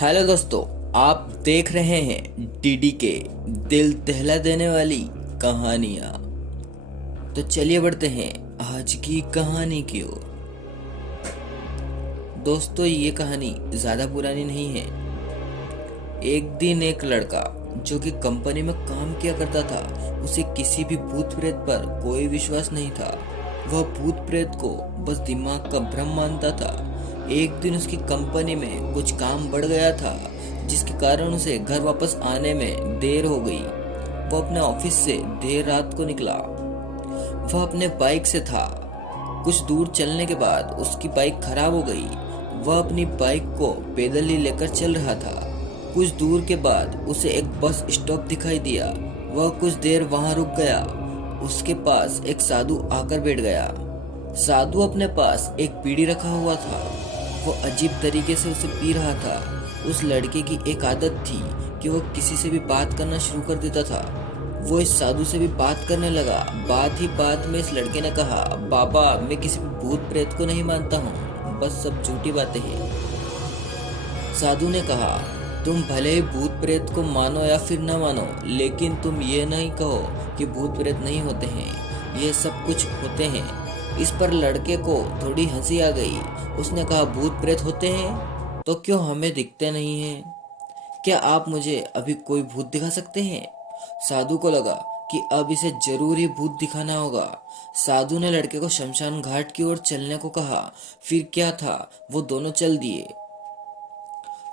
Hello दोस्तों, आप देख रहे हैं डीडी के दिल दहला देने वाली कहानियाँ। तो चलिए बढ़ते हैं आज की कहानी की ओर। दोस्तों, ये कहानी ज़्यादा पुरानी नहीं है। एक दिन एक लड़का जो कि कंपनी में काम किया करता था, उसे किसी भी भूत प्रेत पर कोई विश्वास नहीं था। वह भूत प्रेत को बस दिमाग का भ्रम मानता था। एक दिन उसकी कंपनी में कुछ काम बढ़ गया था, जिसके कारण उसे घर वापस आने में देर हो गई। वह अपने ऑफिस से देर रात को निकला। वह अपने बाइक से था। कुछ दूर चलने के बाद उसकी बाइक खराब हो गई। वह अपनी बाइक को पैदल ही लेकर चल रहा था। कुछ दूर के बाद उसे एक बस स्टॉप दिखाई दिया। वह कुछ देर वहां रुक गया। उसके पास एक साधु आकर बैठ गया। साधु अपने पास एक बीड़ी रखा हुआ था। वो अजीब तरीके से उसे पी रहा था। उस लड़के की एक आदत थी कि वह किसी से भी बात करना शुरू कर देता था। वो इस साधु से भी बात करने लगा। बात ही बात में इस लड़के ने कहा, बाबा, मैं किसी भी भूत प्रेत को नहीं मानता हूँ, बस सब झूठी बातें हैं। साधु ने कहा, तुम भले ही भूत प्रेत को मानो या फिर न मानो, लेकिन तुम ये नहीं कहो कि भूत प्रेत नहीं होते हैं। ये सब कुछ होते हैं। इस पर लड़के को थोड़ी हंसी आ गई। उसने कहा, भूत प्रेत होते हैं तो क्यों हमें दिखते नहीं हैं? क्या आप मुझे अभी कोई भूत दिखा सकते हैं? साधु को लगा कि अब इसे जरूर ही भूत दिखाना होगा। साधु ने लड़के को शमशान घाट की ओर चलने को कहा। फिर क्या था, वो दोनों चल दिए।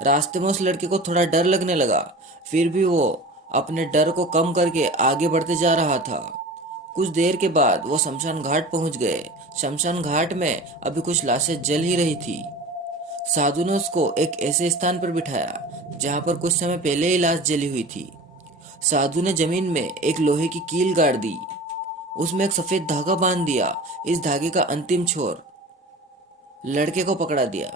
रास्ते में उस लड़के को थोड़ा डर लगने लगा, फिर भी वो अपने डर को कम करके आगे बढ़ते जा रहा था। कुछ देर के बाद वो शमशान घाट पहुंच गए। शमशान घाट में अभी कुछ लाशें जल ही रही थी। साधु ने उसको एक ऐसे स्थान पर बिठाया जहां पर कुछ समय पहले ही लाश जली हुई थी। साधु ने जमीन में एक लोहे की कील गाड़ दी। उसमें एक सफेद धागा बांध दिया। इस धागे का अंतिम छोर लड़के को पकड़ा दिया।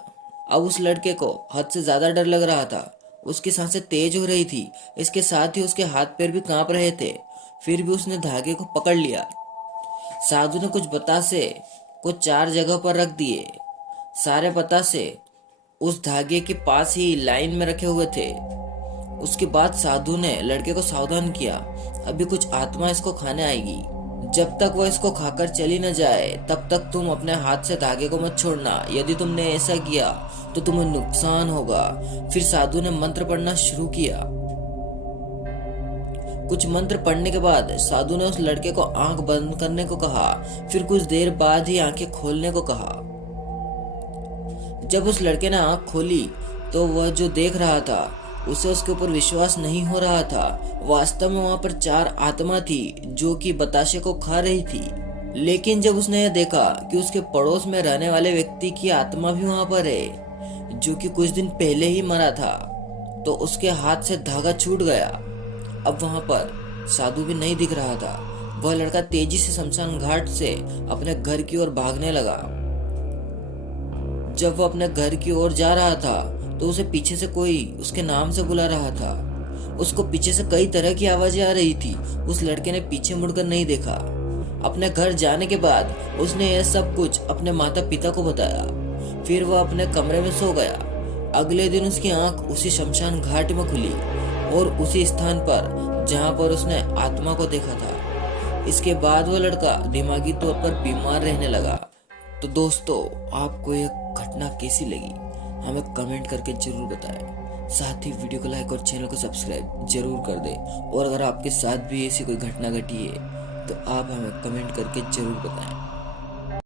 अब उस लड़के को हद से ज्यादा डर लग रहा था। उसकी सांसें तेज हो रही थी। इसके साथ ही उसके हाथ पैर भी कांप रहे थे। फिर भी उसने धागे को पकड़ लिया। साधु ने कुछ बतासे को 4 जगह पर रख दिए। सारे बतासे उस धागे के पास ही लाइन में रखे हुए थे। उसके बाद साधु ने लड़के को सावधान किया, अभी कुछ आत्मा इसको खाने आएगी। जब तक वह इसको खाकर चली न जाए, तब तक तुम अपने हाथ से धागे को मत छोड़ना। यदि तुमने ऐसा किया तो तुम्हें नुकसान होगा। फिर साधु ने मंत्र पढ़ना शुरू किया। कुछ मंत्र पढ़ने के बाद साधु ने उस लड़के को आंख बंद करने को कहा। फिर कुछ देर बाद ही आंखें खोलने को कहा। जब उस लड़के ने आंख खोली तो वह जो देख रहा था उसे उसके ऊपर विश्वास नहीं हो रहा था। वास्तव में वहां पर 4 आत्मा थी जो कि बताशे को खा रही थी। लेकिन जब उसने यह देखा कि उसके पड़ोस में रहने वाले व्यक्ति की आत्मा भी वहां पर है, जो कि कुछ दिन पहले ही मरा था, तो उसके हाथ से धागा छूट गया। अब वहां पर साधु भी नहीं दिख रहा था। वह लड़का तेजी से शमशान घाट से अपने घर की ओर भागने लगा। जब वह अपने घर की ओर जा रहा था तो उसे पीछे से कोई उसके नाम से बुला रहा था। उसको पीछे से कई तरह की आवाजें आ रही थी। उस लड़के ने पीछे मुड़कर नहीं देखा। अपने घर जाने के बाद उसने यह सब कुछ अपने माता पिता को बताया। फिर वह अपने कमरे में सो गया। अगले दिन उसकी आंख उसी शमशान घाट में खुली और उसी स्थान पर जहां पर उसने आत्मा को देखा था। इसके बाद वह लड़का दिमागी तौर पर बीमार रहने लगा। तो दोस्तों, आपको यह घटना कैसी लगी हमें कमेंट करके जरूर बताएं। साथ ही वीडियो को लाइक और चैनल को सब्सक्राइब जरूर कर दें। और अगर आपके साथ भी ऐसी कोई घटना घटी है तो आप हमें कमेंट करके जरूर बताएं।